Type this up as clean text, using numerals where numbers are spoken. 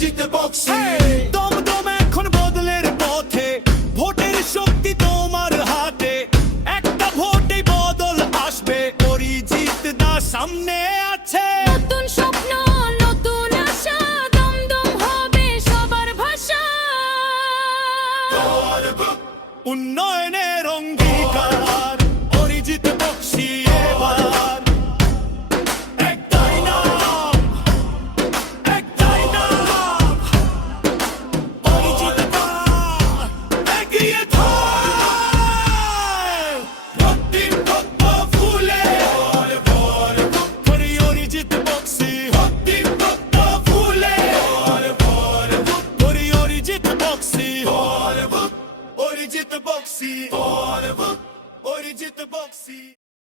অরিজিৎ বক্সি। দমদম এখন বদলের পথে, ভোটের শক্তি তোমার হাতে, একটা ভোটেই বদল আসবে, অরিজিৎ দা সামনে আছে। নতুন স্বপ্ন নতুন আশা, দমদম হবে সবার ভাষা। উন্নয়নের অঙ্গীকার, অরিজিৎ বক্সি এবার। একটাই নাম, একটাই নাম, অরিজিৎ দা এগিয়ে থাক। রক্তিম পদ্ম ফুলে করি অরিজিৎ বক্সি, রক্তিম পদ্ম ফুলে করি অরিজিৎ বক্সি, অরিজিৎ বক্সি, অরিজিৎ বক্সি।